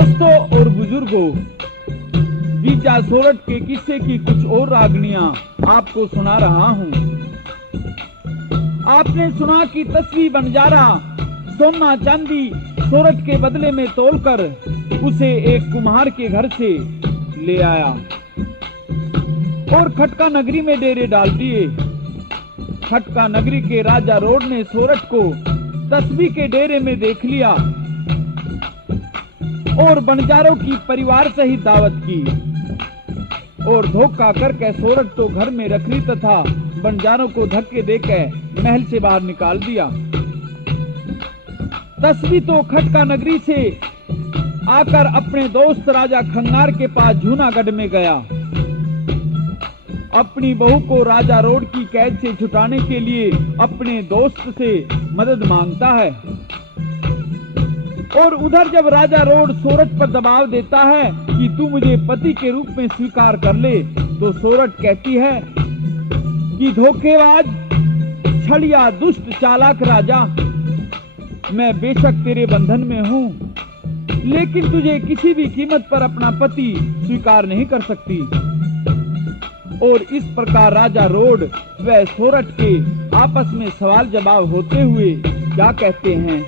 दोस्तों और बुजुर्गों, बीजा सोरठ के किस्से की कुछ और रागनियां आपको सुना रहा हूं। आपने सुना कि तस्वी बंजारा सोना चांदी सोरठ के बदले में तोलकर उसे एक कुम्हार के घर से ले आया और खटका नगरी में डेरे डाल दिए। खटका नगरी के राजा रोड ने सोरठ को तस्वी के डेरे में देख लिया और बंजारों की परिवार सहित दावत की और धोखा करके सोरठ तो घर में रख ली तथा बंजारों को धक्के देकर महल से बाहर निकाल दिया। तस्वी तो खटका नगरी से आकर अपने दोस्त राजा खंगार के पास जूनागढ़ में गया। अपनी बहू को राजा रोड की कैद से छुटाने के लिए अपने दोस्त से मदद मांगता है और उधर जब राजा रोड सोरठ पर दबाव देता है कि तू मुझे पति के रूप में स्वीकार कर ले, तो सोरठ कहती है कि धोखेबाज, छलिया, दुष्ट, चालाक राजा, मैं बेशक तेरे बंधन में हूं, लेकिन तुझे किसी भी कीमत पर अपना पति स्वीकार नहीं कर सकती। और इस प्रकार राजा रोड व सोरठ के आपस में सवाल जवाब होते हुए क्या कहते हैं।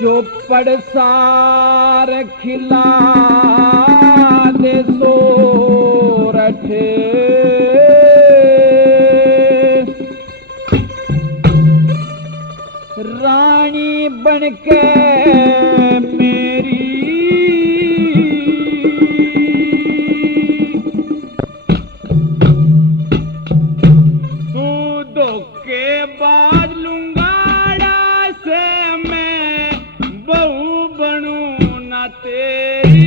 चौपड़ सार खिला दे सोरठ, रानी बनके मेरी तू धोखेबाज लूंगाड़ा से मैं बहू बनूं ना तेरी।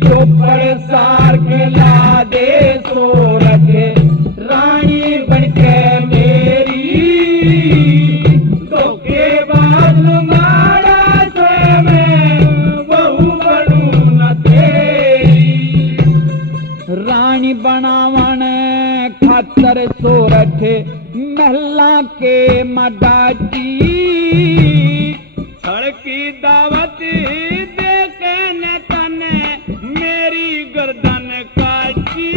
चौपड़ सार खिला दे सोरठ, रानी बनके मेरी धोखेबाज लूंगाड़ा से मैं बहू बनूं ना तेरी। रानी बनावन खातर सोरठ महला के मडाची, छड़की दावत दे के न तने मेरी गर्दन काटी।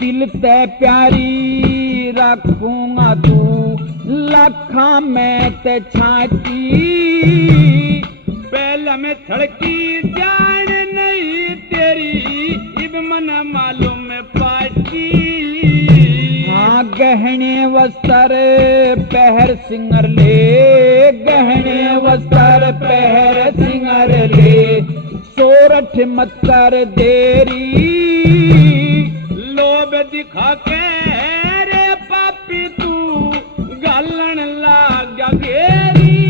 दिल ते प्यारी रखूंगा तू लाखा में ते छाती, पहला में छड़की जान नहीं तेरी इब मन मालूम पाटी। हाँ गहने वस्त्र पहर सिंगर ले, गहने वस्त्र पहर सिंगर ले, सोरठ मत कर देरी, लोभ दिखा के रे पापी तू गालन लाग गेरी।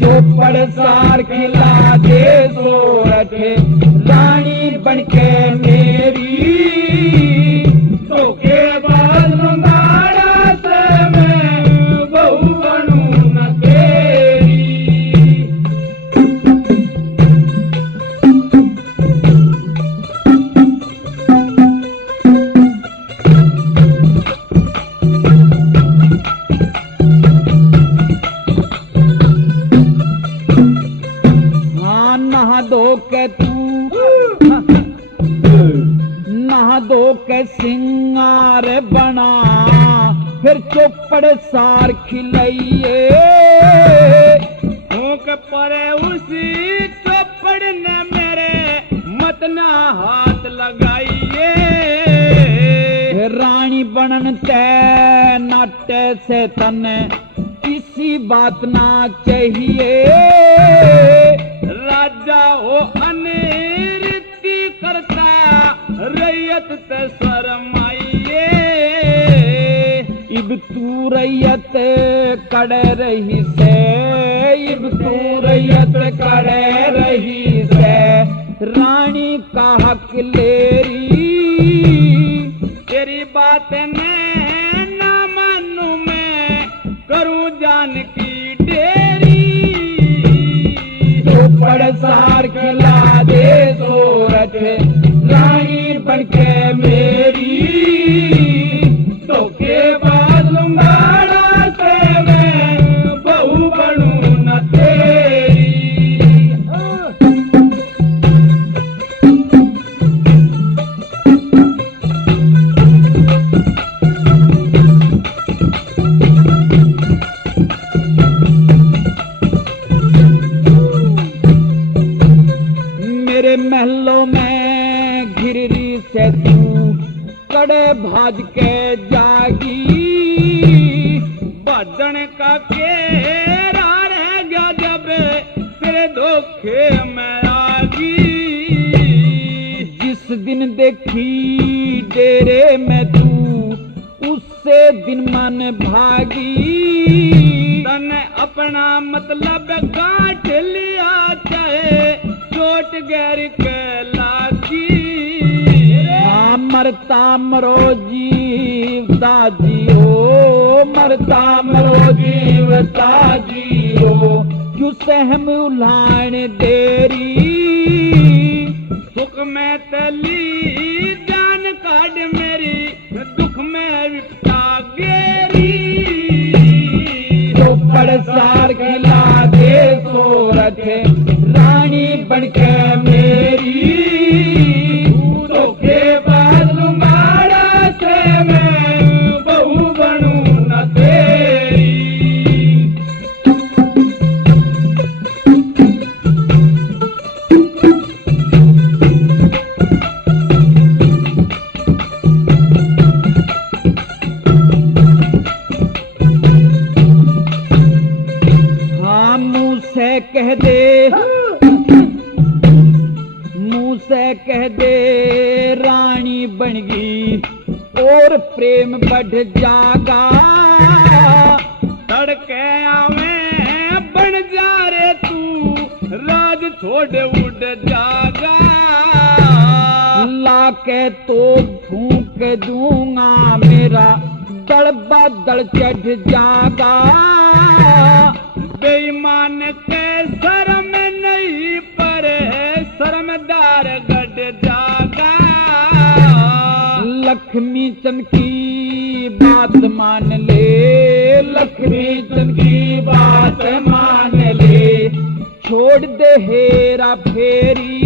चौपड़ सार खिला दे सोरठ, रानी बनके मेरी धोखेबाज लूंगाड़ा से मैं बहू बनूं न तेरी। हाँ नहा दो के तू नहा दो के सिंगार बना, फिर चौपड़ सार खिलाइए। भूख पड़े उसी चौपड़ ने मेरे मत ना हाथ लगाइए। रानी बनन ते नाटे से तने किसी बात ना चाहिए, राजा हो अनिर्ति करता रैयत ते शरमाइए। इब तू रैयत कड़े रही से, इब तू रैयत कड़े रही से, रानी का हक लेरी। तेरी बात ने ना मानू मैं करूं जा जान की डेरी। चौपड़ सार खिला दे सोरठ रानी बनके मेरी। धोखेबाज लुंगाड़ा से मैं बहू बनूं न तेरी। मेरे महलों में घिररी से तू कड़े भाज के जागी। बादन का केरा रह गया जब तेरे धोखे में आगी। जिस दिन देखी डेरे में तू उससे दिन मन भागी। तने अपना मतलब गांठ लिया चाहे चोट गैर के लागी। मरता मरो जीवता जियो, मरता मरो जीवता जियो। क्यों सहम उल्हान देरी। सुख में तली जान काट मेरी, दुख में विपता गेरी। चौपड़ सार खिला दे सोरठ रानी बनके मेरी। धोखेबाज लुंगाड़ा से मैं बहू बनूं न तेरी। हाँ मुंह से कह दे, मुंह से कह दे रानी बन गई और प्रेम बढ़ जागा। तड़के आवे बन जा रे तू, राज छोड़ उड़ जागा। लाके तो फूंक दूंगा मेरा दड़ बादल चढ़ जागा। बेईमान के शर्म नहीं पर शर्मदार गढ़ जागा। लक्ष्मी चंद की बात मान ले, लक्ष्मी चंद की बात मान ले। छोड़ दे हेरा फेरी,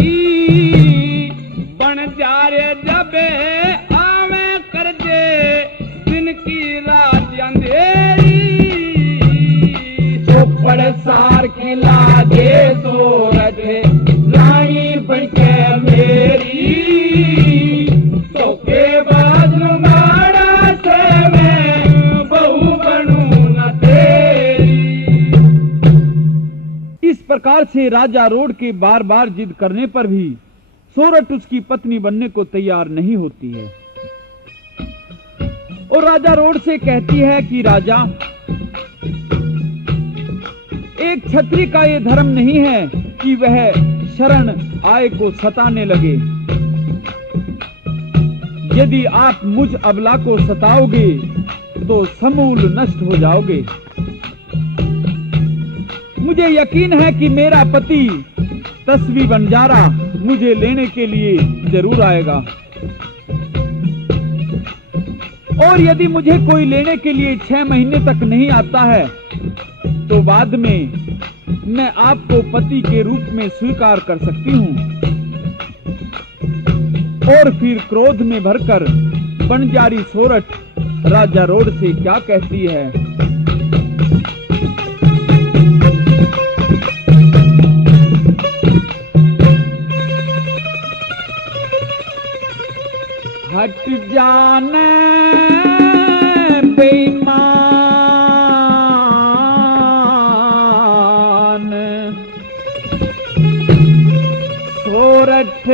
बन जा रे जब आवे कर दे दिन की रात अंधेरी। चौपड़ सार खिला दे सोरठ रानी बनके मेरी। धोखेबाज लुंगाड़ा से मैं बहू बनूं न तेरी। इस प्रकार से राजा रोड के बार बार जिद करने पर भी सोरठ उसकी पत्नी बनने को तैयार नहीं होती है और राजा रोड से कहती है कि राजा, एक क्षत्रिय का ये धर्म नहीं है कि वह शरण आए को सताने लगे। यदि आप मुझ अबला को सताओगे तो समूल नष्ट हो जाओगे। मुझे यकीन है कि मेरा पति तस्वी बंजारा मुझे लेने के लिए जरूर आएगा और यदि मुझे कोई लेने के लिए 6 महीने तक नहीं आता है तो बाद में मैं आपको पति के रूप में स्वीकार कर सकती हूं। और फिर क्रोध में भरकर बनजारी सोरठ राजा रोड से क्या कहती है। हट जाने बेईमान, सोरठ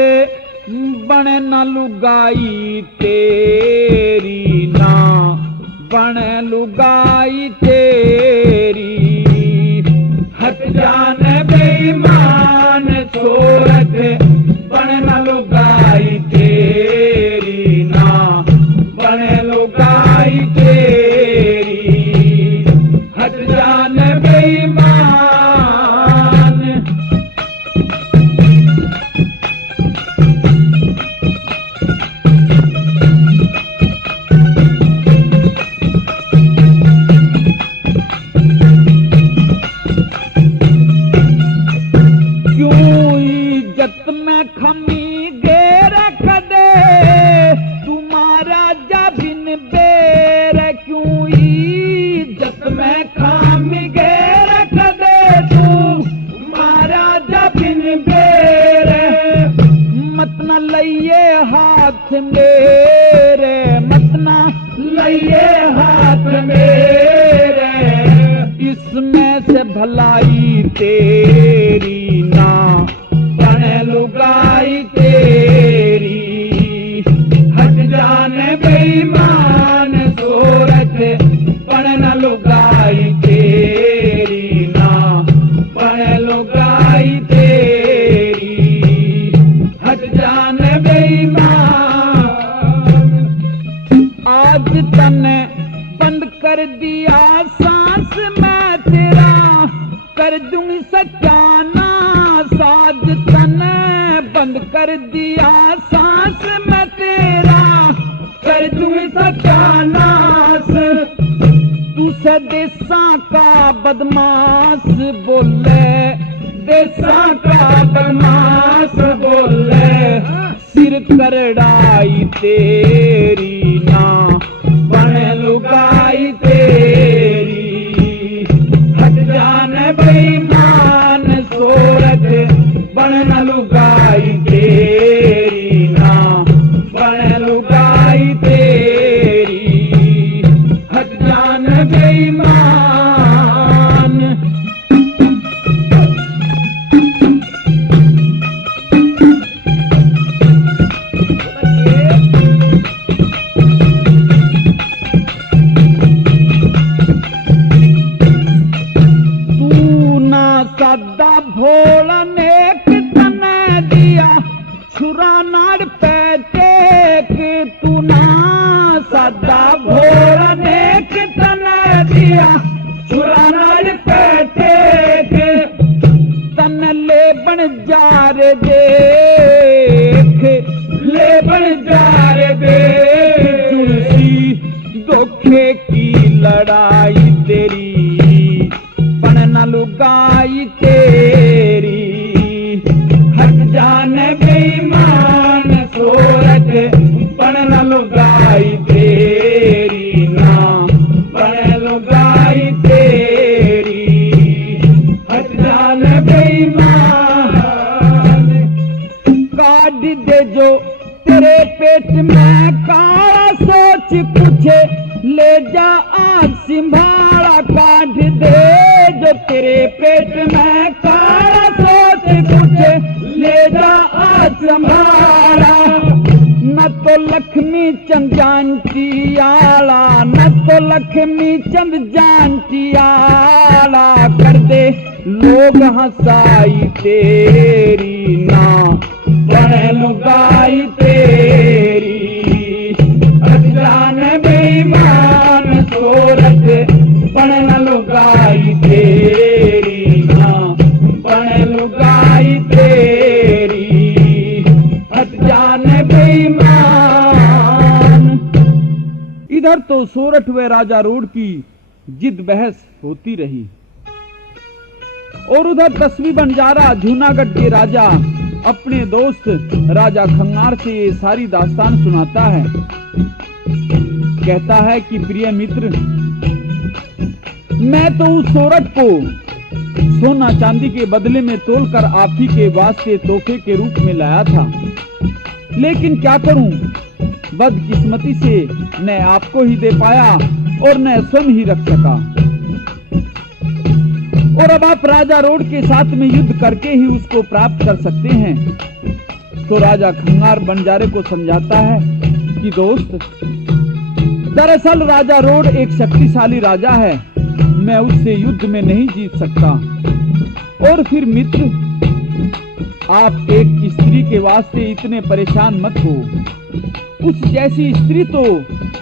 बने न लुगाई तेरी, ना बने लुगाई तेरी। हट जाने बेईमान सोरठ बने न लुगाई तेरी, ना बने लुगाई तेरी। हट जाने खामी गे रख दे तू मारा जबिन बेरे मत न लइए हाथ मेरे मत न लइए हाथ मेरे इसमें से भलाई तेरी ना बने लुगाई तेरी हट जाने बेईमान सूरत बने न लुगाई तेरी ना बने लुगाई तेरी हट जाने बेईमान आज तने बंद कर दिया सांस मैं तेरा कर दूंगी सच्चाना साज तने बंद कर दिया सांस मैं तेरा कर दूंगी सच्चाना तू से देसा का बदमाश बोले देसा का बदमाश बोले सिर करड़ाई तेरी ना बने लुगाई तेरी हट जाने बेईमान सूरत बने न लुगाई तेरी ना बने लुगाई तेरी हट जाने बेईमान सदा भोला नेक तने दिया छुरा नाड़ पे टेक तू ना सदा भोला नेक तने दिया छुरा नाड़ पे टेक तन ले बन जा रे देख ले बन जा रे देख धोखे की लड़ाई तेरी न लुगाई तेरी हट जाने बेईमान सूरत पण न लुगाई तेरी ना पण लुगाई तेरी हट जाने बेईमान काट दे जो तेरे पेट में काला सोच पूछे ले जा आज सिंभाड़ा काट दे जो तेरे पेट में काला सोच पूछे ले जा आज संभाला न तो लक्ष्मी चंद जानती आला न तो लक्ष्मी चंद जानती आला कर दे लोग हंसाई तेरी ना बने लुगाई तेरी हट जाने बेईमान सूरत बने न लुगाई तेरी ना बने लुगाई तेरी हट जाने बेईमान। इधर तो सोरठ व राजा रोड की जिद बहस होती रही और उधर तस्वी बंजारा जूनागढ़ के राजा अपने दोस्त राजा खंगार से ये सारी दास्तान सुनाता है। कहता है कि प्रिय मित्र, मैं तो उस सोरठ को सोना चांदी के बदले में तोलकर आप ही के वास्ते तोहफे के रूप में लाया था, लेकिन क्या करूं, बदकिस्मती से न आपको ही दे पाया और न स्वयं ही रख सका। और अब आप राजा रोड के साथ में युद्ध करके ही उसको प्राप्त कर सकते हैं। तो राजा खंगार बंजारे को समझाता है कि दोस्त, दरअसल राजा रोड एक शक्तिशाली राजा है, मैं उससे युद्ध में नहीं जीत सकता। और फिर मित्र, आप एक स्त्री के वास्ते इतने परेशान मत हो, उस जैसी स्त्री तो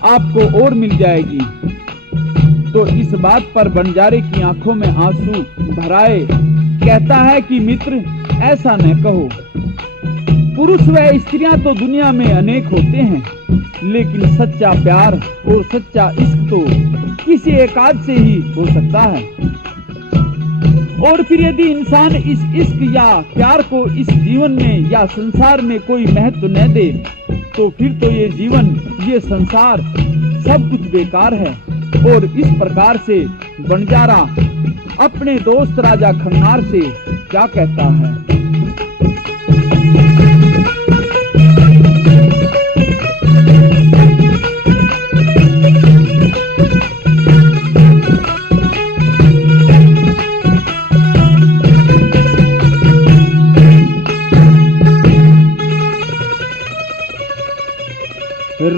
आपको और मिल जाएगी। तो इस बात पर बंजारे की आंखों में आंसू भराए कहता है कि मित्र, ऐसा न कहो, पुरुष व स्त्रियां तो दुनिया में अनेक होते हैं, लेकिन सच्चा प्यार और सच्चा इश्क तो किसी एकाध से ही हो सकता है। और फिर यदि इंसान इस इश्क या प्यार को इस जीवन में या संसार में कोई महत्व न दे, तो फिर तो ये जीवन, ये संसार सब कुछ बेकार है। और इस प्रकार से बंजारा अपने दोस्त राजा खंगार से क्या कहता है?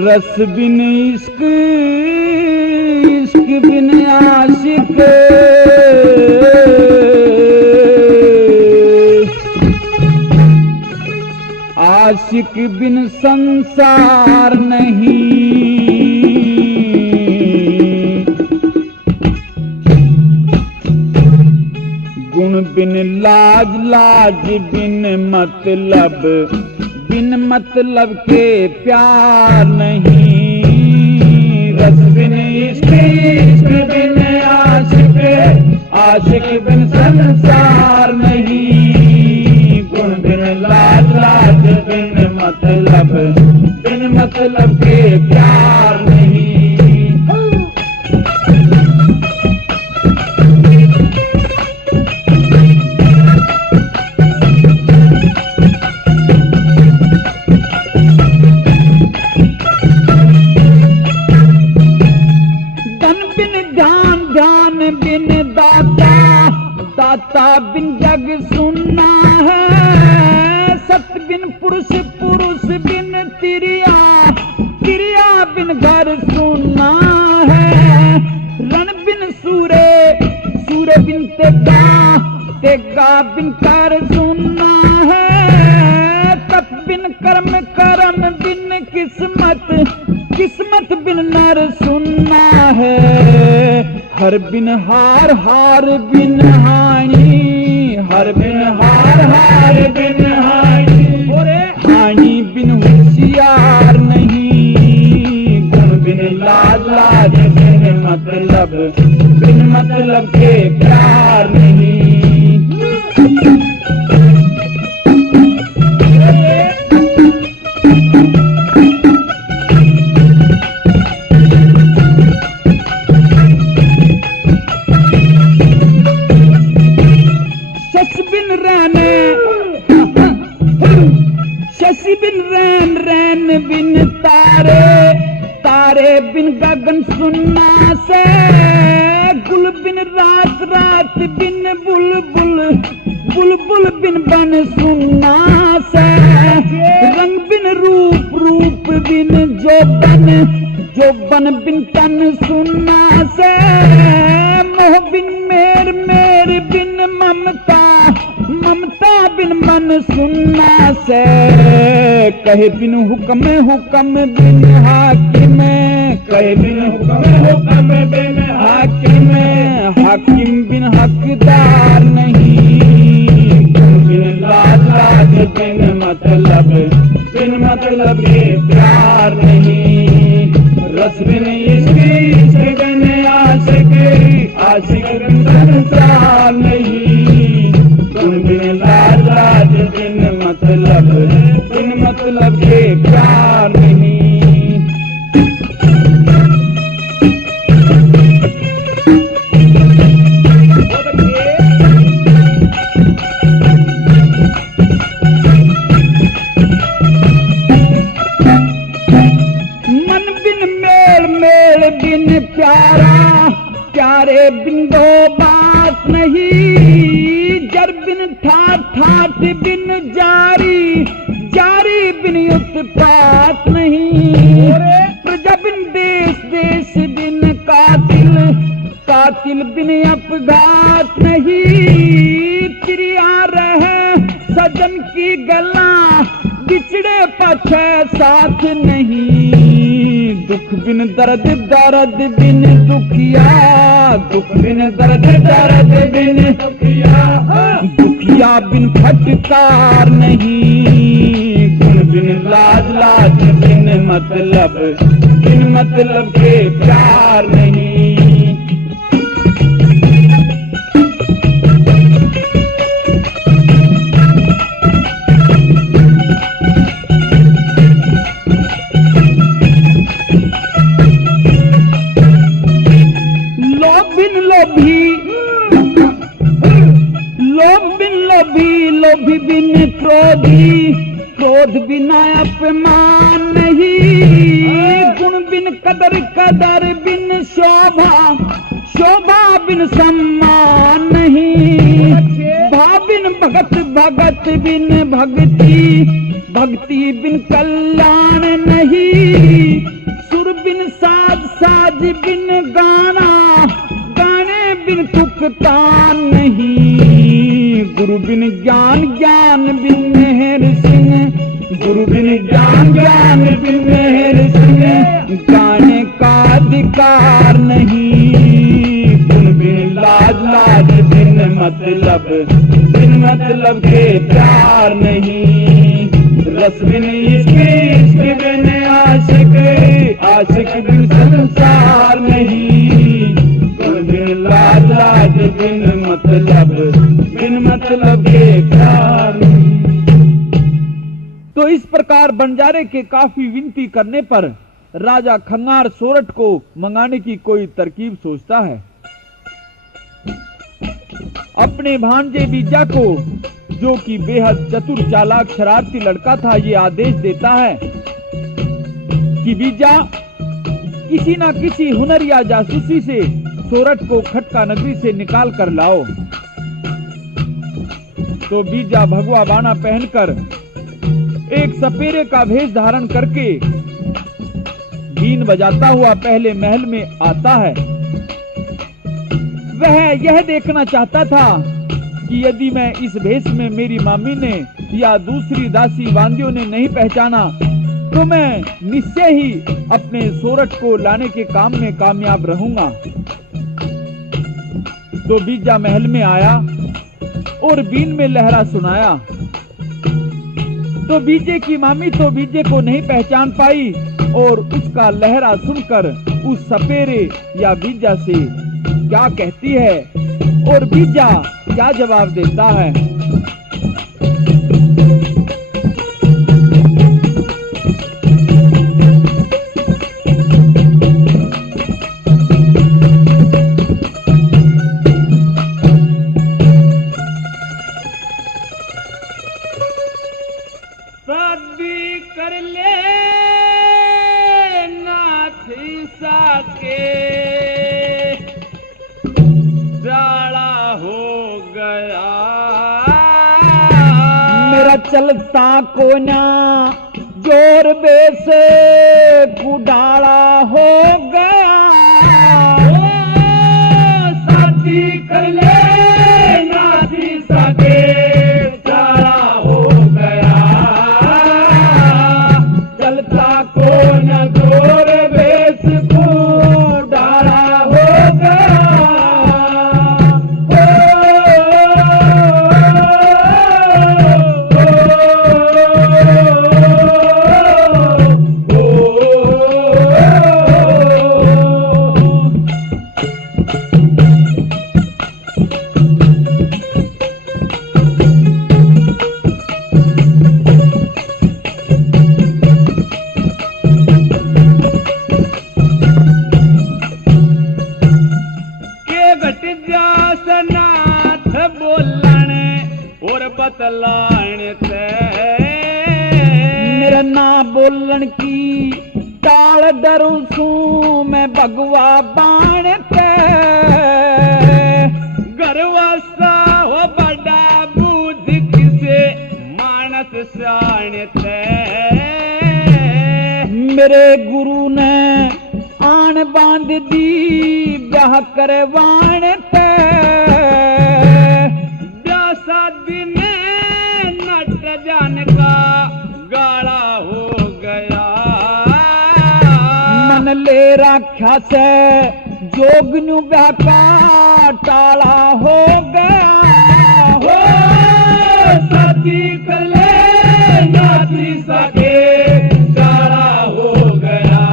रस बिन इश्क, इश्क बिन आशिक, आशिक बिन संसार नहीं, गुण बिन लाज, लाज बिन मतलब, बिन मतलब के प्यार नहीं। रस बिन इश्क, इश्क बिन आशिक, आशिक बिन संसार नहीं। गुण बिन लाज, लाज बिन मतलब, बिन मतलब के प्यार नहीं। दाता बिन जग सुनना है, सत बिन पुरुष, पुरुष बिन तिरिया, तिरिया बिन घर सुनना है। रण बिन सूरे, सूरे बिन तेगा, तेगा बिन कर सुनना है। तप बिन कर्म, कर्म बिन किस्मत, किस्मत बिन नर सुनना है। हर बिन हार, हार बिन हानि, हर बिन हार, हार बिन हानि, हानि बिन होशियार नहीं। गुण बिन लाज, लाज बिन मतलब, बिन मतलब के प्यार नहीं। शशि बिन रैन, रैन बिन तारे, तारे बिन गगन सुनना से। गुल बिन रात, रात बिन बुलबुल, बुलबुल बिन बन सुनना से। रंग बिन रूप, रूप बिन जोबन, जोबन बिन तन सुनना से। मोह बिन मेर, मेर बिन ममता, ममता बिन मन सुनना से। कहे बिन हुक्म, हुक्म बिन हाकिम, कहे बिन हुक्म, हुक्म बिन हाकिम, हाकिम बिन हकदार नहीं। बिन लाज, लाज बिन मतलब, बिन मतलब के प्यार नहीं। रस बिन इश्क, इश्क बिन आशिक, आशिक बिन संसार नहीं। गुण बिन लाज, लाज बिन मतलब, बिन मतलब के प्यार नहीं। मन बिन मेल, मेल बिन प्यारा, प्यारे बिन दो बात नहीं। जर बिन ठाठ, ठाठ बिन जारी, जारी बिन उत्पात नहीं। प्रजा बिन देश, देश बिन कातिल, कातिल बिन अपघात नहीं। त्रिया रहे सजन की गला, बिछड़े पछे साथ नहीं। दुख बिन दर्द, दर्द बिन दुखिया, दुख बिन दर्द, दर्द बिन दुखिया, दुखिया बिन फटकार नहीं। गुण बिन लाज, लाज बिन मतलब, बिन मतलब के प्यार नहीं। लोभी, लोभी बिन क्रोधी, क्रोध बिना अपमान नहीं। गुण बिन कदर, कदर बिन शोभा, शोभा बिन सम्मान नहीं। भाव बिन भगत, भगत बिन भक्ति, भक्ति बिन कल्याण नहीं। सुर बिन साज, साज बिन गाना, गाने बिन तुकतान नहीं। गुरु बिन ज्ञान, ज्ञान बिन मेहर सिंह, गुरु बिन ज्ञान, ज्ञान बिन मेहर सिंह। गाने का अधिकार नहीं। गुण बिन लाज, लाज बिन मतलब, बिन मतलब के प्यार नहीं। रस बिन इश्क, इश्क बिन आशिक, आशिक बिन संसार नहीं। गुण बिन लाज, लाज बिन मतलब, बिन मतलब के प्यार नहीं। तो इस प्रकार बंजारे के काफी विनती करने पर राजा खंगार सोरठ को मंगाने की कोई तरकीब सोचता है। अपने भांजे बीजा को, जो कि बेहद चतुर चालाक शरारती लड़का था, ये आदेश देता है कि बीजा किसी ना किसी हुनर या जासूसी से सोरठ को खटका नगरी से निकाल कर लाओ। तो बीजा भगवा बाना पहनकर एक सपेरे का भेष धारण करके बीन बजाता हुआ पहले महल में आता है। वह यह देखना चाहता था कि यदि मैं इस भेष में मेरी मामी ने या दूसरी दासी बांदियों ने नहीं पहचाना तो मैं निश्चय ही अपने सोरठ को लाने के काम में कामयाब रहूंगा। तो बीजा महल में आया और बीन में लहरा सुनाया। तो बीजे की मामी तो बीजे को नहीं पहचान पाई और उसका लहरा सुनकर उस सपेरे या बीजा से क्या कहती है और बीजा क्या जवाब देता है। शादी कर ले नाथ साके, जाड़ा हो गया मेरा चलता को ना जोर बेस कुडाला हो गया। शादी कर ले नाथ साके, जाड़ा हो गया चलता को न जोर बेस कुडाला हो गया। मेरा ना बोलन की टाल डरूं सू मैं भगवा बाण ते। गर्वसा हो बड़ा बुद्ध किसे मानस साणते। मेरे गुरु ने आन बांध दी ब्याह करवाण ते। जान का गाड़ा हो गया मन ले राख्या से जोगनु ब्याह का टाला हो गया। हो शादी कर ले नाती सके, गाड़ा हो गया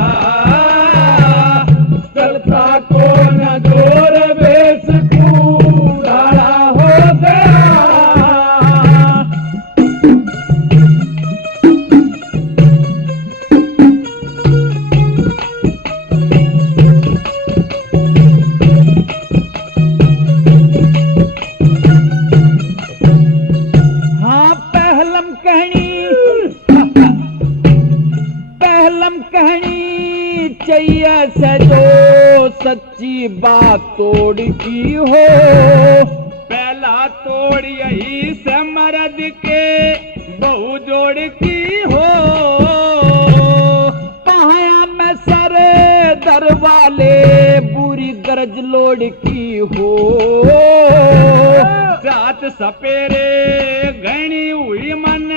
चलता को न जोर बेस कुडाला हो गया। की हो। पहला तोड़ यही से मर्द के बहु जोड़ की हो। पाया में सरे दरवाले बुरी गरज लोड़ की हो। जात सपेरे घनी हुई मन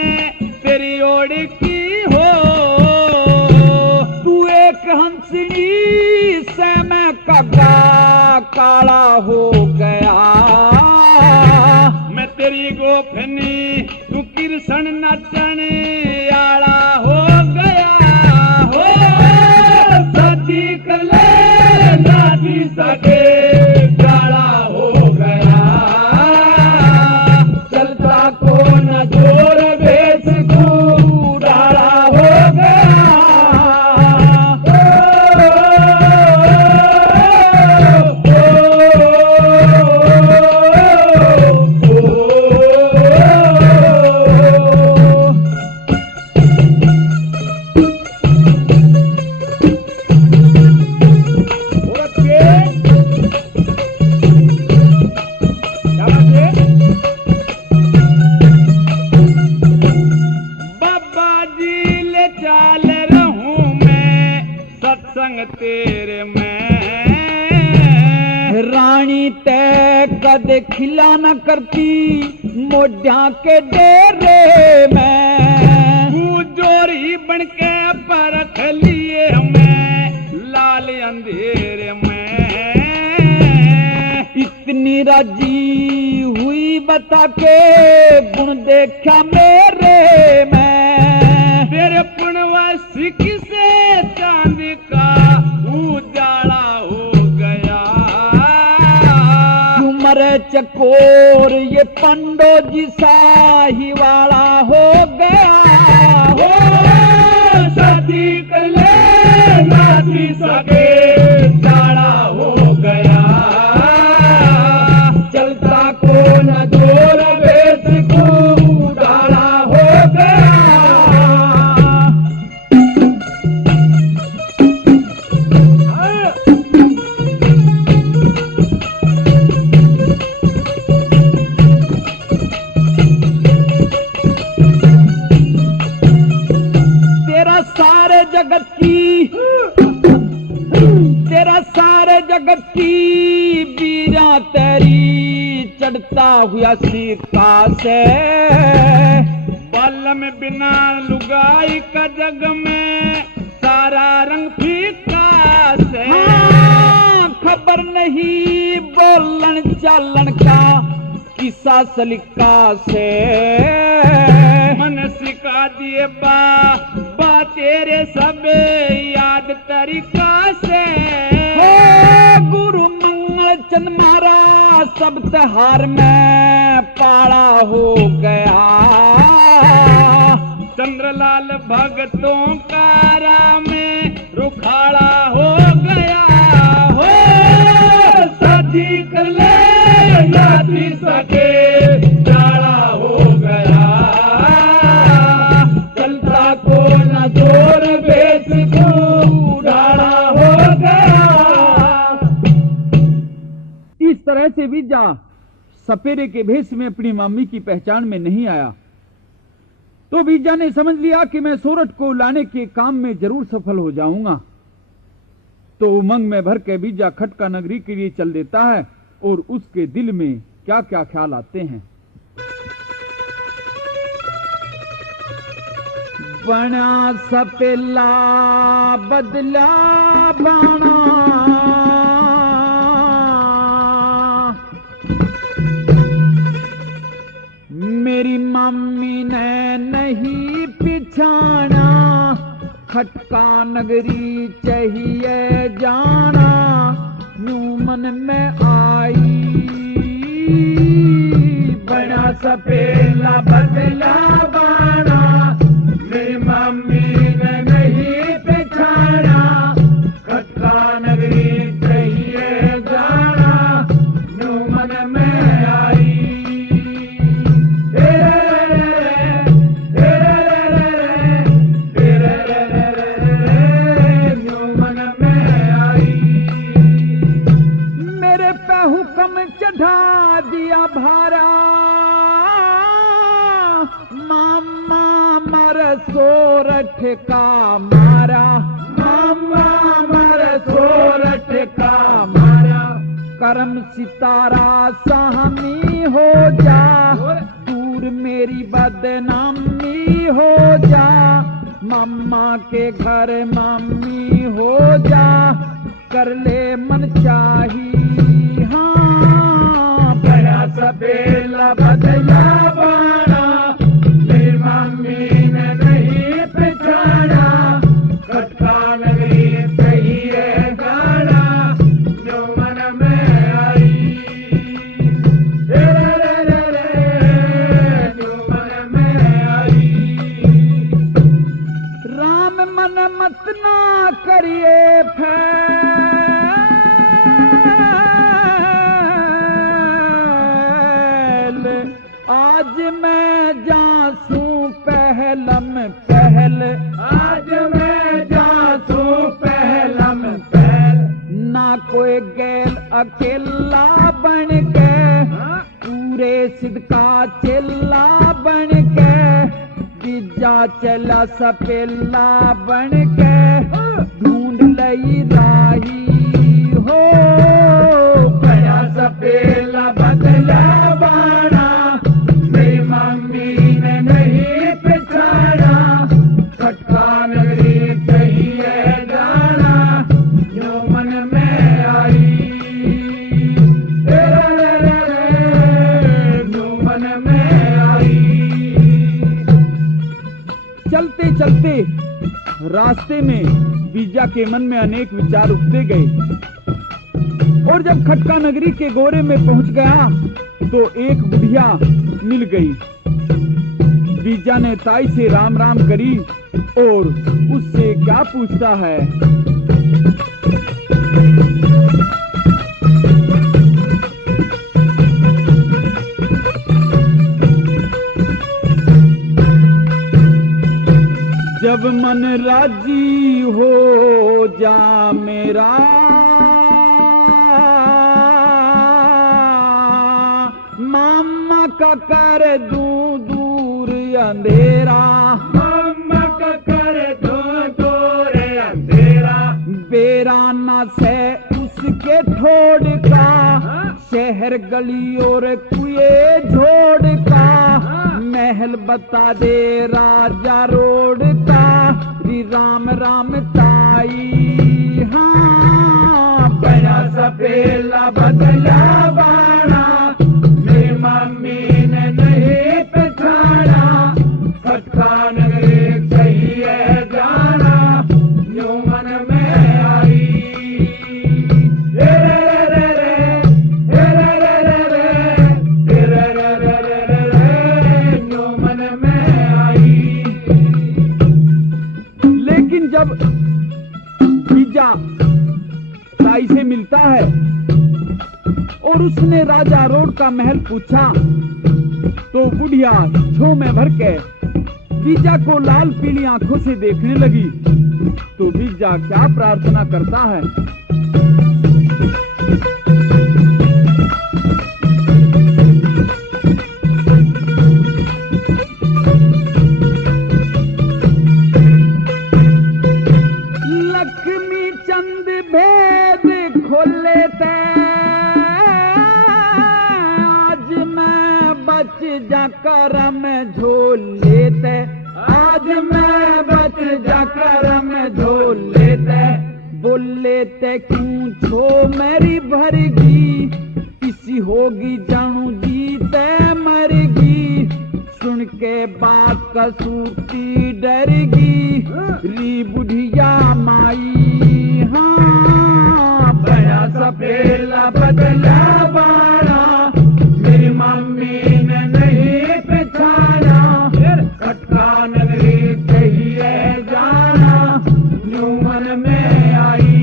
तेरी ओर की हो। तू एक हंसनी से मैं कगा काला हो गया। मैं तेरी गोफनी तू कृष्ण नचन आला हो गया। हो सती कले नाती सके काला हो गया। चलता को न जोर बेच को डाला हो गया। तेरे में रानी तय कदे खिला न करती मोढ़ा के डेरे में। तू जोरी बनके परख लिए हमें लाल अंधेरे में। इतनी राजी हुई बता के गुण देखा मेरे में। तेरे पुणवासी किसे चांद का उजाला हो गया। उमर चकोर ये पंडो जी साही वाला हो गया। हो सती कले नाती सके जाड़ा हो गया। चलता को न जोर बेच को डाला हो गया। तेरा सारे जगत की बीरा तेरी चढ़ता हुआ सीता से। बल में बिना लुगाई का जग में सारा रंग फीका से। हाँ, खबर नहीं बोलन चालन का किसा सलीका से। मन सिखा दिए बा तेरे सब याद तरीका से। हो गुरु मंगल चंद महाराज सब त्योहार में पाला हो गया। चंद्रलाल भगतों का राम रुखाड़ा हो गया। हो सती कर ले नाती सके जाड़ा हो गया। चलता को न जोर बेच को डाला हो गया। इस तरह से बीजा सपेरे के भेष में अपनी मम्मी की पहचान में नहीं आया तो बीजा ने समझ लिया कि मैं सोरठ को लाने के काम में जरूर सफल हो जाऊंगा। तो उमंग में भर के बीजा खटका नगरी के लिए चल देता है और उसके दिल में क्या क्या ख्याल आते हैं। बना सपेला बदला बाणा मेरी मम्मी ने नहीं पिछाना। खटका नगरी चाहिए जाना यूं मन में आई। बना सपेला बदला बाणा मेरी मम्मी ने नहीं पहचाना। खटका नगरी चाहिए जाना यूं मन में आई। मेरे पे हुक्म बढ़ा दिया भारा, मामा मर सोरठ का मारा, मामा मर सोरठ का मारा। करम सितारा साहमी हो जा, दूर मेरी बदनामी हो जा, मम्मा के घर मम्मी हो जा, कर ले मन चाही। हाँ बड़ा सपेला बदला बाड़ा, मेरी मम्मी ने नहीं पहचाना, खटका नगरी कही है गाना, जो मन में आई। रे रे रे रे, जो मन में आई। राम मन मत ना करिए फैल, आज मैं जासू पहलम पहल, आज मैं जासू पहलम पहल। ना कोई गैल अकेला बन के, पूरे सिद्ध का चेला बन के, बीजा चला सपेला बन के, ढूंढ लई राही हो। बड़ा सपेला बदला बाड़ा, मेरी मम्मी ने नहीं पहचाना, खटका नगरी कही है गाना, जो मन में आई। रे रे रे रे, जो मन में आई। चलते चलते रास्ते में बीजा के मन में अनेक विचार उठते गए, और जब खटका नगरी के गोरे में पहुंच गया तो एक बुढ़िया मिल गई। बीजा ने ताई से राम राम करी और उससे क्या पूछता है। जब मन राजी हो जा मेरा, मामा का कर दूं दूर अंधेरा, मामा का कर दूं दूर अंधेरा। बेरा न से उसके ठोड़ का, शहर गली और कुए झोड़ का, महल बता दे राजा रोड का, री राम राम ताई। हाँ बड़ा सपेला बदला बाड़ा, मेरी मम्मी ने नहीं पहचाना, खटका नगरी कही है गाना, जो मन में आई। रे रे रे रे, रे रे रे रे, रे रे रे रे रे, जो मन में आई। लेकिन जब बीजा ताई से मिलता है और उसने राजा रोड का महल पूछा, तो बुढ़िया छो में भर के बीजा को लाल पीली आंखों से देखने लगी। तो बीजा क्या प्रार्थना करता है। लक्ष्मी चंद भेद खोले ते, आज मैं बच जा करम झोल लेते, आज मैं बच जा करम झोल लेते। बोले ते क्यों छो मेरी भरगी, किसी होगी जानू जीते मरगी, सुन के बात कसूती डरगी, री बुढ़िया माई। हाँ बड़ा सपेला बदला बाड़ा, मेरी मम्मी ने नहीं पहचाना, खटका नगरी कही है जाना, जो मन में आई।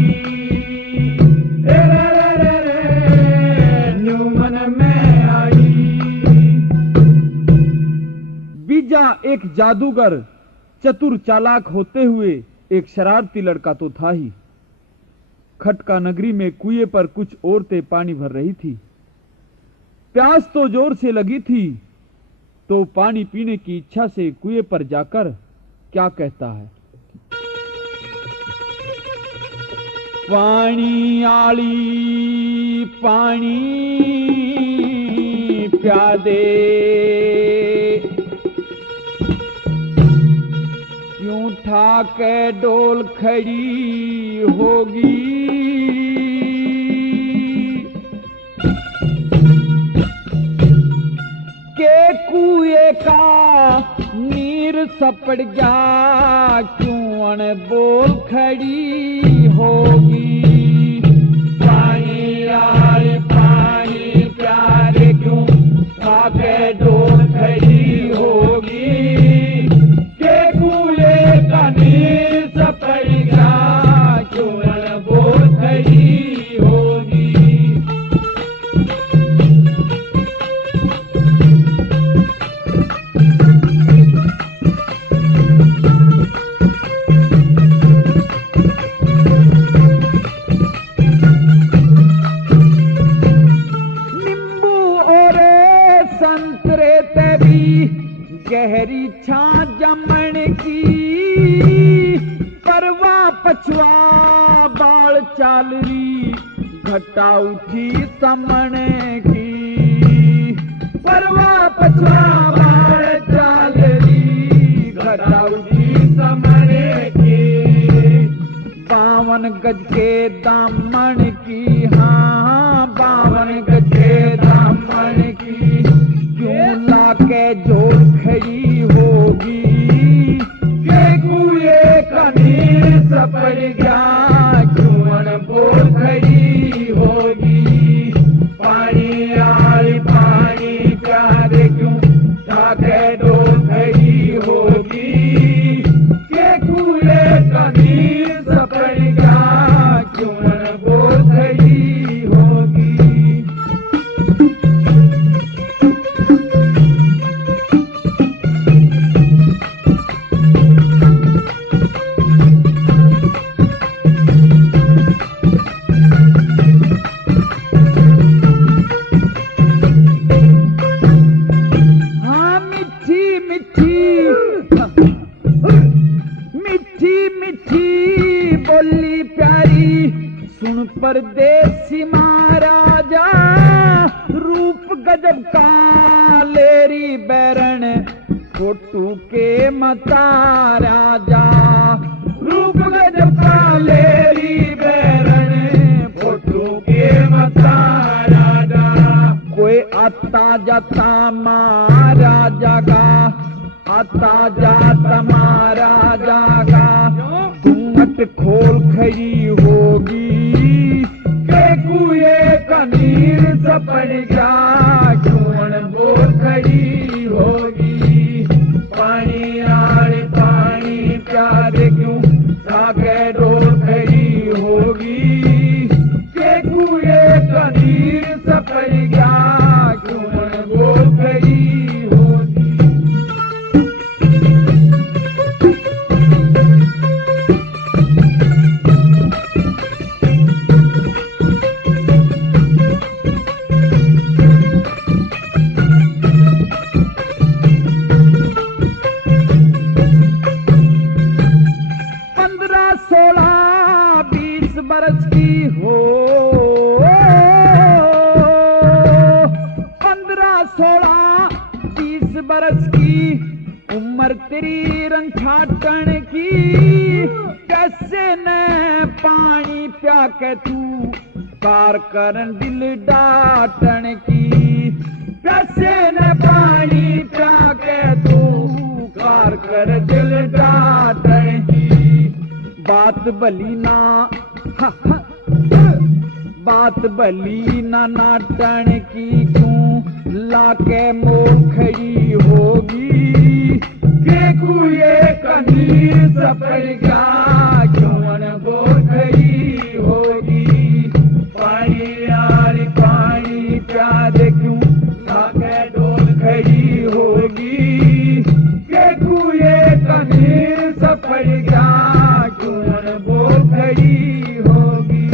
रे रे रे रे, जो मन में आई। बीजा एक जादूगर चतुर चालाक होते हुए एक शरारती लड़का तो था ही। खटका नगरी में कुएं पर कुछ औरतें पानी भर रही थी। प्यास तो जोर से लगी थी, तो पानी पीने की इच्छा से कुएं पर जाकर क्या कहता है। पानी आली पानी प्या दे, क्यों ठाके डोल खड़ी होगी। के कुएं का नीर सपड़ गया, क्यों अनबोल खड़ी होगी। पानी आए पानी प्यारे, क्यों खाके डोल खड़ी होगी। के कुएं का नीर सपड़ गया, क्यों अनबोल खड़ी होगी। गहरी छां जमण की, परवा पछुआ बाल चालरी, घटा उठी समण की। परवा पछुआ बाल चालरी, घटा उठी समण की। 52 गज के दामन की, हाँ 52 गज के दामन की, क्यों लाके जोर खड़ी होगी। के कुएं का नीर सपड़ गया, क्यों अनबोल खड़ी होगी। पानी आई पानी प्यारे, क्यों ठाके डोल खड़ी होगी। के कुएं का नीर सपड़ गया, क्यों अनबोल खड़ी होगी। परदेसी महाराजा, रूप गजब का लेरी बैरन, फोटू के मता राजा। रूप गजब का लेरी बैरन, फोटू के मता राजा। कोई आता जाता महाराजा का, आता जाता महाराजा का, घूंघट खोल खड़ी होगी। के कुएं का नीर सपड़ गया, क्यों अनबोल खड़ी होगी। पानी आए पानी प्यारे, क्यों ठाके डोल खड़ी होगी। के कुएं का नीर सपड़ गया, क्यों अनबोल खड़ी होगी। बरस की हो, 15, 16, 20 बरस की उम्र तेरी रंछाटन की। कैसे न पानी प्या के तू कार करन दिल डाटन की। कैसे न पानी प्या के तू कार कर दिल डाटन की। बात भली ना बात भली ना नाटन की, क्यों लाके मोल खड़ी होगी। के कुएं का नीर सपड़ गया, क्यों अनबोल खड़ी होगी। पानी आरी पानी प्यारे, क्यों लाके डोल खड़ी होगी। के कुएं का नीर सपड़ गया, क्यों अनबोल खड़ी होगी।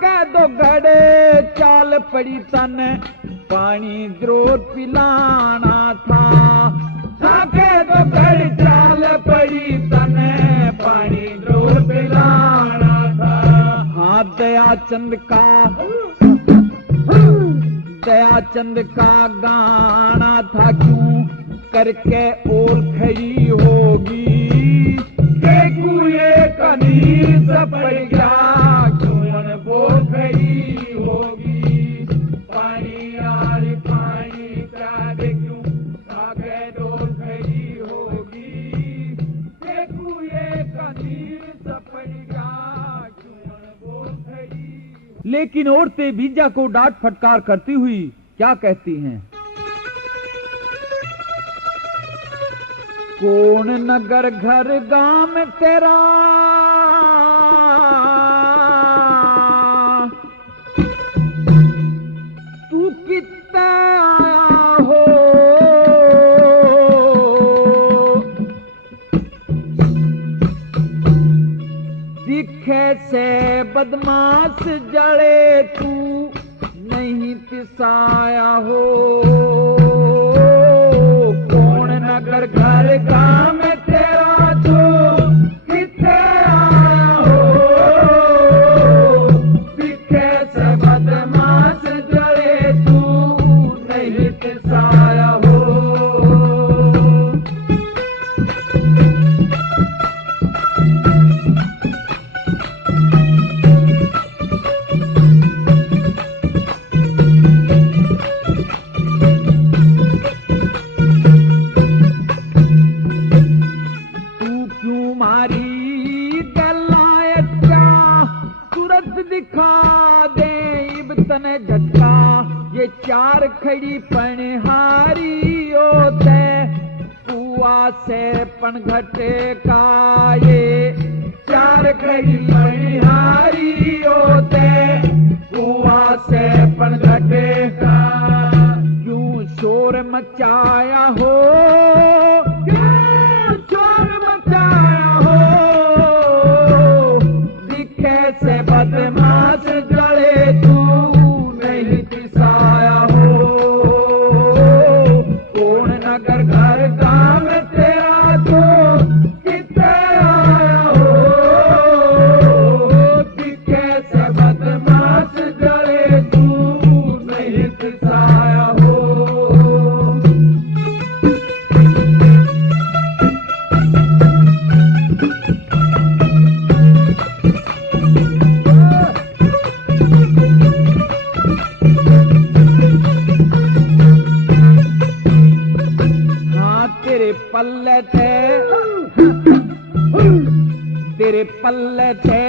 कह दो घड़े चाल पड़ी तन पानी जरूर पिलाना था। कह दो घड़े चाल पड़ी तन पानी जरूर पिलाना था। हाँ दयाचंद का गाना था क्यों करके ओल खड़ी होगी कुए का नीर सपड़ गया क्यों बोल खड़ी होगी। पानी यार पानी प्यार क्यों आगे डोल खड़ी होगी कुए का नीर सपड़ गया क्यों बोल खड़ी। लेकिन औरतें बीजा को डांट फटकार करती हुई क्या कहती हैं? कौन नगर घर गांव तेरा तू कितना आया हो दिखे से बदमाश जड़े तू नहीं पिसाया हो। नगर घर गांव में तेरा तू किथे आया हो दिखे से बदमाश जड़े तू नहीं पिसाया हो। दिखा दे इब तने झटका ये चार खड़ी पणहारी होते कुआ से पनघटे का ये चार खड़ी पणहारी होते कुआ से पनघटे का क्यों शोर मचाया हो क्यों शोर मचाया हो दिखे से बदमाश जड़े तू नहीं पिसाया हो। कौन नगर घर गांव तेरा तू किथे आया हो दिखे से बदमाश जड़े तू नहीं पिसाया हो। तेरे पल्ले थे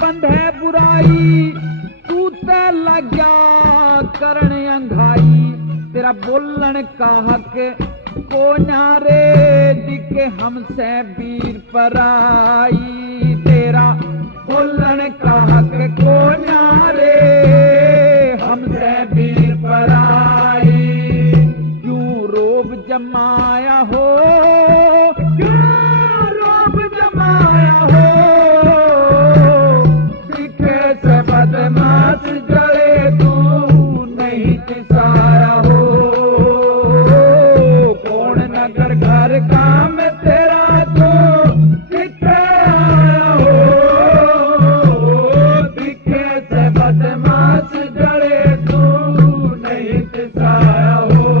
बंधे बुराई तू ते लग्या करने अंघाई तेरा बोलन का हक को नारे दिखे हमसे वीर पराई तेरा बोलन का हक को नारे हमसे वीर पराई क्यों रोब जमाया हो बदमाश जड़े तू नहीं पिसाया हो। कौन नगर घर काम तेरा तू किथे आया हो दिखे से बदमाश जड़े तू नहीं पिसाया हो।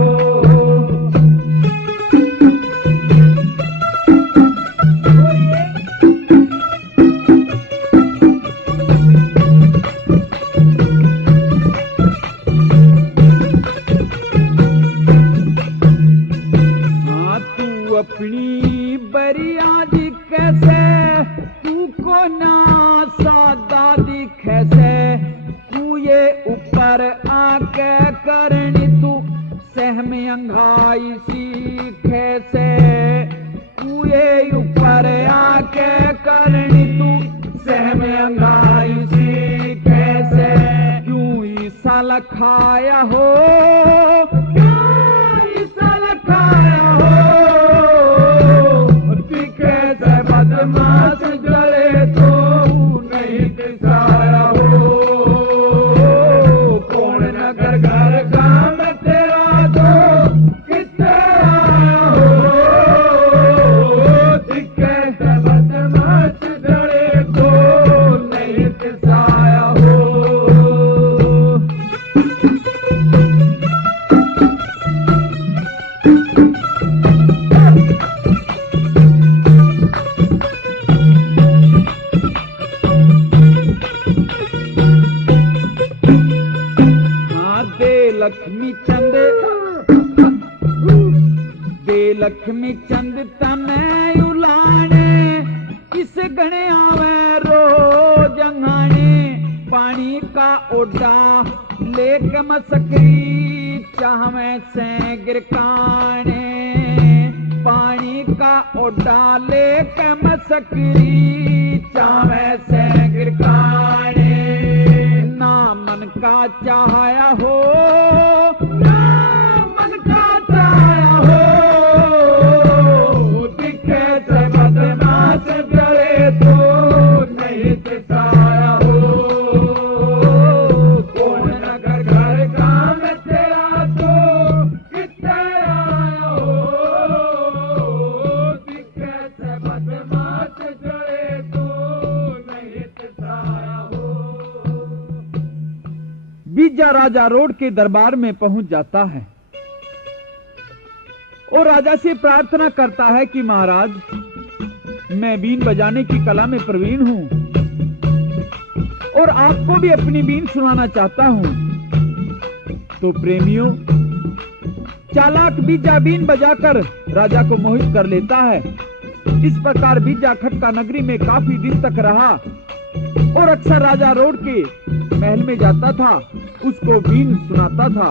अपनी बरियादी कैसे तू को ना सादा दिखे से तू ये ऊपर आके करनी तू सहम अंघाई सीखे से तू ये ऊपर आके करनी तू सहम अंघाई सीखे से क्यों ईसा लखाया हो क्यों ईसा लखाया हो बदमाश जड़े तो नहीं पिसाया हो। लक्ष्मी चंद दे लक्ष्मी चंद तमें उलाने किस गणे आवे रोज अंगाने पानी का ओडा लेके मसकरी चाहवे से गिरकाने पानी का ओडा लेके मसकरी चाहवे से गिरकाने ना मन का चाहया हो ना मन का चाहया हो दिखे से बदमाश डरे तो नहीं दिखाया हो कौन नगर घर काम तेरा तो कितने आया हो दिखे से बदमाश डरे तो नहीं दिखाया हो। बीजा राजा रोड के दरबार में पहुंच जाता है और राजा से प्रार्थना करता है कि महाराज मैं बीन बजाने की कला में प्रवीण हूं और आपको भी अपनी बीन सुनाना चाहता हूं। तो प्रेमियों, चालाक बीजा बीन बजाकर राजा को मोहित कर लेता है। इस प्रकार बीजा खटका नगरी में काफी दिन तक रहा और अक्सर राजा रोड के महल में जाता था, उसको बीन सुनाता था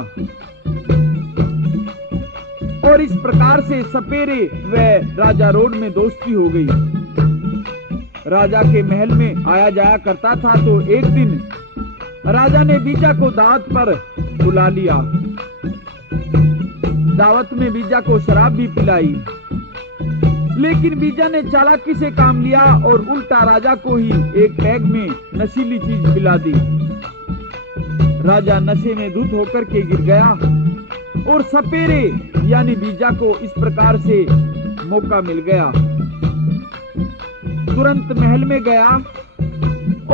और इस प्रकार से सपेरे व राजा रोड में दोस्ती हो गई। राजा के महल में आया जाया करता था तो एक दिन राजा ने बीजा को दावत पर बुला लिया। दावत में बीजा को शराब भी पिलाई, लेकिन बीजा ने चालाकी से काम लिया और उल्टा राजा को ही एक पैग में नशीली चीज पिला दी। राजा नशे में धुत होकर के गिर गया और सपेरे यानी बीजा को इस प्रकार से मौका मिल गया। तुरंत महल में गया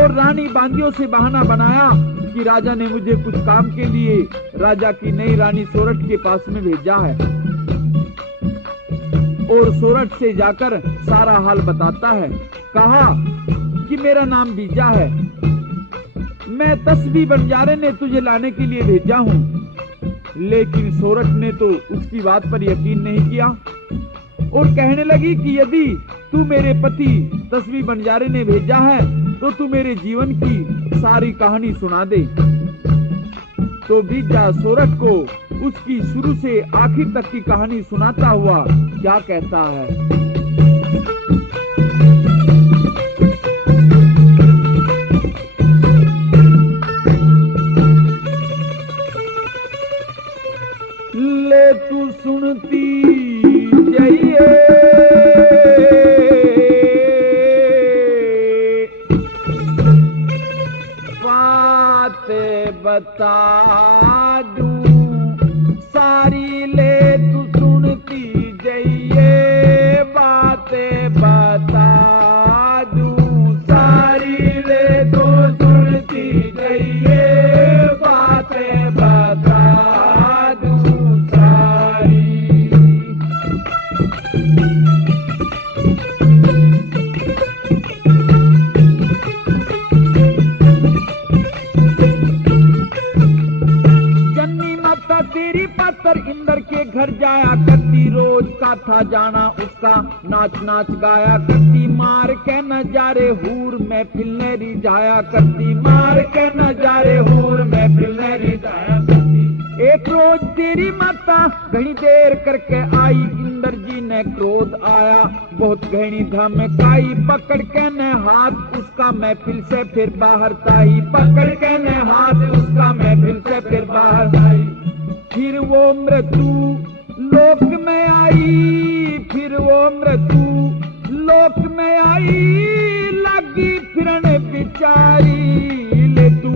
और रानी बांदियों से बहाना बनाया कि राजा ने मुझे कुछ काम के लिए राजा की नई रानी सोरठ के पास में भेजा है और सोरठ से जाकर सारा हाल बताता है। कहा कि मेरा नाम बीजा है, मैं तस्बी बंजारे ने तुझे लाने के लिए भेजा हूं। लेकिन सोरठ ने तो उसकी बात पर यकीन नहीं किया और कहने लगी कि यदि तू मेरे पति तस्बी बंजारे ने भेजा है तो तू मेरे जीवन की सारी कहानी सुना दे। तो बीजा सोरठ को उसकी शुरू से आखिर तक की कहानी सुनाता हुआ क्या कहता है। ले तू सुनती जाइए बातें बता दूं सारी, ले तू सुनती जाइए बातें बता दूं सारी, ले तू सुनती जाइए बातें बता इंदर के घर जाया करती, रोज का था जाना उसका, नाच नाच गाया करती, मार के नजारे हूर में फिलने रिझाया करती, मार के नजारे हूर में फिलने रिझाया करती। एक रोज तेरी माता घनी देर करके आई, इंदर जी ने क्रोध आया बहुत घनी धमकाई, पकड़ के ने हाथ उसका महफिल से फिर बाहर ताई, पकड़ के ने हाथ उसका महफिल से फिर बाहर आई। फिर वो मृत्यु लोक में आई, फिर वो मृत्यु लोक में आई, लगी फिरने बिचारी, ले तू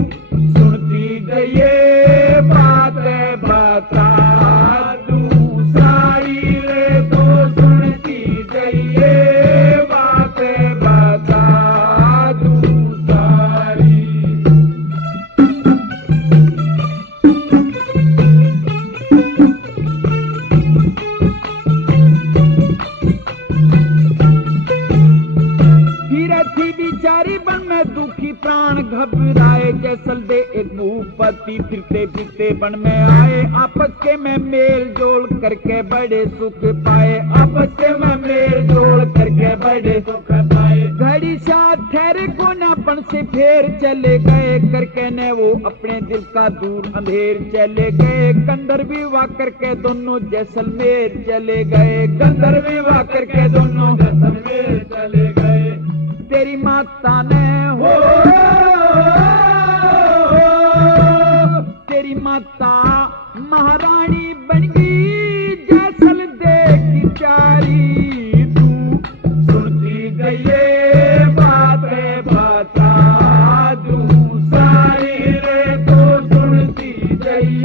सुनती जाइए बातें बता दूं सारी, ले तो सुनती जाइए बातें बता दूं सारी। थे एक भूपति, फिरते फिरते वन में आए, आपस के में मेल जोल करके बड़े सुख पाए, आपस के में मेल जोल करके बड़े सुख पाए। घड़ी सा ठहरे कोनापन से फेर चले गए, करके ने वो अपने दिल का दूर अंधेर चले गए। गंधर्व विवाह करके दोनों जैसलमेर चले गए, गंधर्व विवाह करके दोनों जैसलमेर चले गए। तेरी माता ने तेरी माता महारानी बन गई, जैसल देख चारी तू सुनती गई बातें बता दूं सारी रे, तो सुनती गई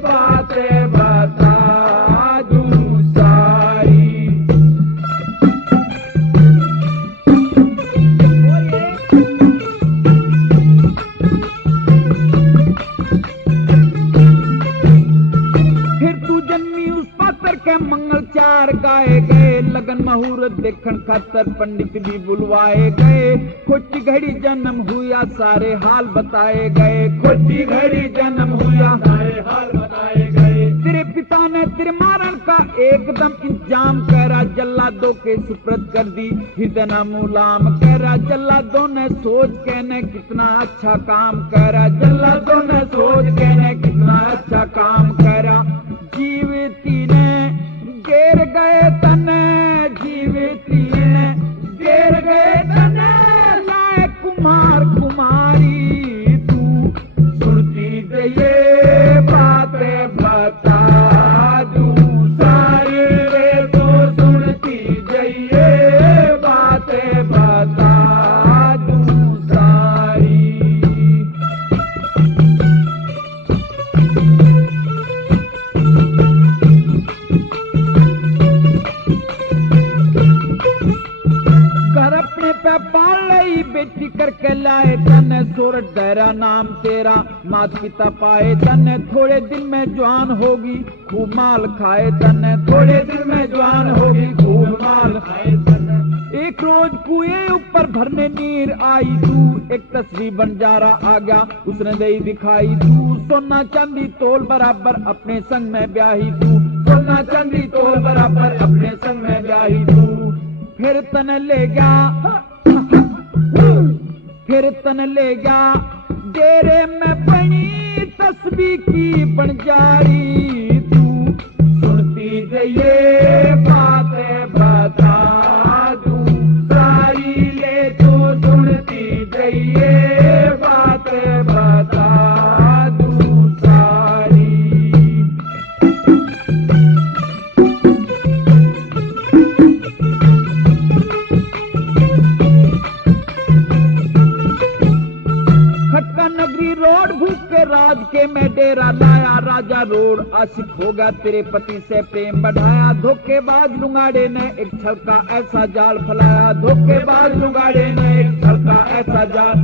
बातें बता दूं सारी। के मंगल चार गाए गए, लगन मुहूर्त देखन खातर पंडित भी बुलवाए गए। खोटी घड़ी जन्म हुआ सारे हाल बताए गए, खोटी घड़ी जन्म हुआ सारे हाल बताए गए। तेरे पिता ने तेरे मारण का एकदम इंतजाम करा, जल्लादों के सुपुर्द कर दी हृदय न मुलाम करा। जल्लादों ने सोच के ने कितना अच्छा काम करा, जल्लादों ने सोच के ने कितना अच्छा काम करा। जीवती ने घेर गए तने, जीवती ने घेर गए तने, लाए कुमार कुमारी तू सुनती दे ये बातें बता दूं सारी रे, तो सुनती दे ये बातें बता दूं सारी। पाल लई बेटी करके लाए तने, सोरठ दहरा नाम तेरा, माता पिता पाए तने। थोड़े दिन में जवान होगी खूब माल खाए तने, थोड़े दिन में जवान होगी खूब माल खाए तने। एक रोज कुएं ऊपर भरने नीर आई तू, एक तस्वीर बंजारा आ गया उसने दई दिखाई तू। सोना चांदी तोल बराबर अपने संग में ब्याही तू, सोना चांदी तोल बराबर अपने संग में ब्याही तू। फिर तने ले गया, फिर तन ले गया डेरे में बनी तस्बीह की बंजारी तू सुनती ये बातें बता दूं सारी ले, तो सुनती ये बातें बता दूं सारी। नगरी रोड भूख के राज के में डेरा लाया, राजा रोड आशिक हो गया तेरे पति से प्रेम बढ़ाया। धोखेबाज लुगाड़े ने एक छल का ऐसा जाल फैलाया, धोखेबाज लुगाड़े ने एक छल का ऐसा जाल।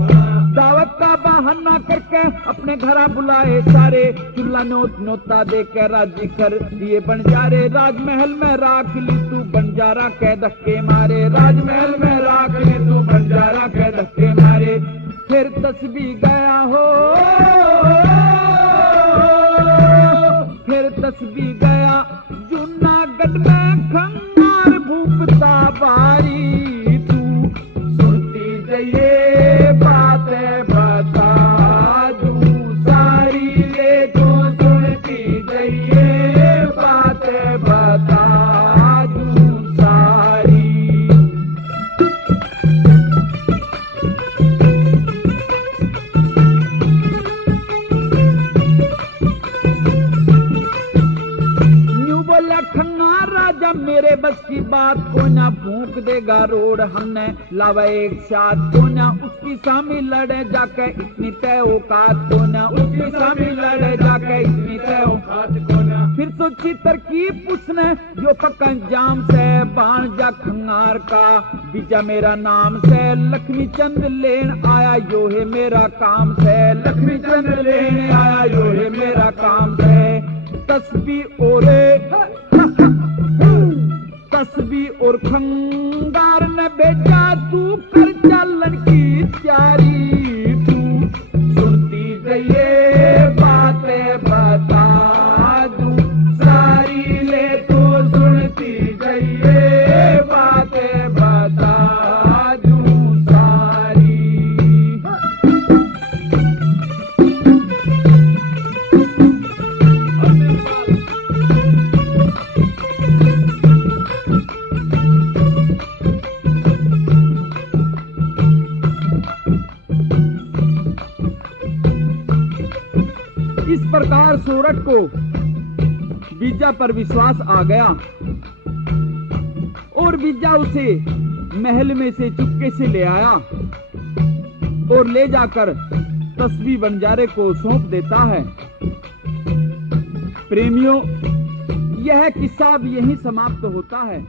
दावत का बहाना करके अपने घर बुलाए सारे, चूल्हा नोता दे के राजी कर दिए बंजारे। राजमहल में राख ली तू बंजारा के धक्के मारे, राजमहल में राख ली तू बंजारा के धक्के मारे। फिर तस्बीह गया हो, फिर तस्बीह गया जूनागढ़ में खंगार भूपता बारी तू सुनती ये बातें बता दूं सारी ले, तो सुनती ये बातें बता दूं सारी। राजा मेरे बस की बात को ना फूंक देगा रोड, हमने लावा एक साथ को ना उसकी सामी लड़े जाके इतनी तय औकात को ना, उसकी सामी लड़े जाके इतनी तय औकात को ना। फिर सोची तरकीब उसने जो पक्का जाम से बाण जा खंगार का बीजा मेरा नाम से। लक्ष्मी चंद लेन आया यो है मेरा काम से, लक्ष्मी चंद लेन आया यो है मेरा काम से। तस्बीह ओरे तस्बीह और खंगार ने बेटा तू कर चालन की तैयारी तू सुनती जाइए, बातें बता दूं सारी, ले तो सुनती जाइए, बातें बता दूं सारी। इस प्रकार सोरठ को बीजा पर विश्वास आ गया और बीजा उसे महल में से चुपके से ले आया और ले जाकर तस्बी बंजारे को सौंप देता है। प्रेमियों, यह किस्सा अब यहीं समाप्त होता है।